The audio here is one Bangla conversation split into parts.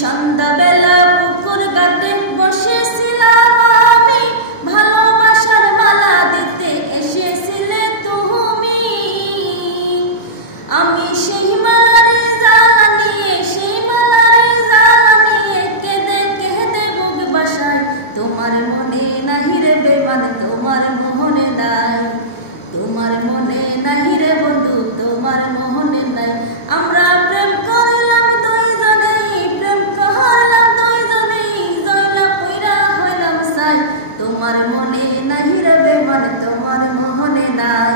সন্ধ্যাবেলা পুকুর ঘাটে বসেছিলাম আমি, ভালোবাসার মালা দিতে এসেছিলে তুমি। আমি সেই মালার জ্বালা নিয়ে, সেই মালার জ্বালা নিয়ে কেঁদে কেঁদে বুক বাসায়। তোমার মনে নাহি রে বেমান, তোমার মোহনে নাই, তোমার মনে নাহি রে বন্ধু, তোমার মোহনে নাই। আমরা প্রেম করলাম দুইজনেই, প্রেম করলাম দুইজনেই, জয়লা পইরা হইলাম সাই। তোমার মনে নাহি রে বেমান, তোমার মোহনে নাই,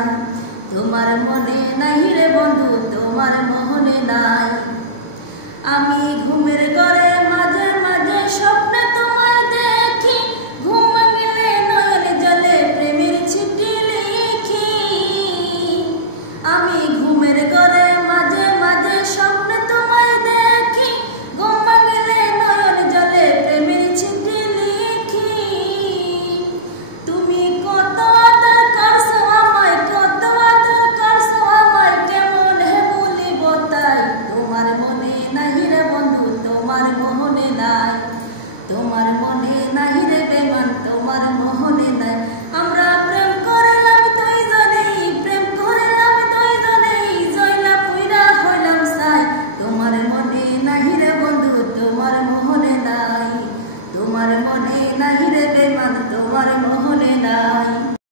তোমার মনে নাহি রে বন্ধু, তোমার মোহনে নাই। আমি ঘুমের ঘরে মাঝে মাঝে স্বপ্নে তোমায় দেখি, ঘুম গেলে নয়ন জলে প্রেমের চিঠি লিখি। আমি ঘুমের ঘরে মাঝে মাঝে স্বপ্নে তোমায় দেখি, ঘুম গেলে নয়ন জলে প্রেমের চিঠি লিখি। তুমি কত আদর করছো আমায়, কত আদর করছো আমায়, কেমন হে বলিব তাই। তোমার মনে নাহি রে বন্ধু, তোমার মোহনে নাই, তোমার মনে নাহি রে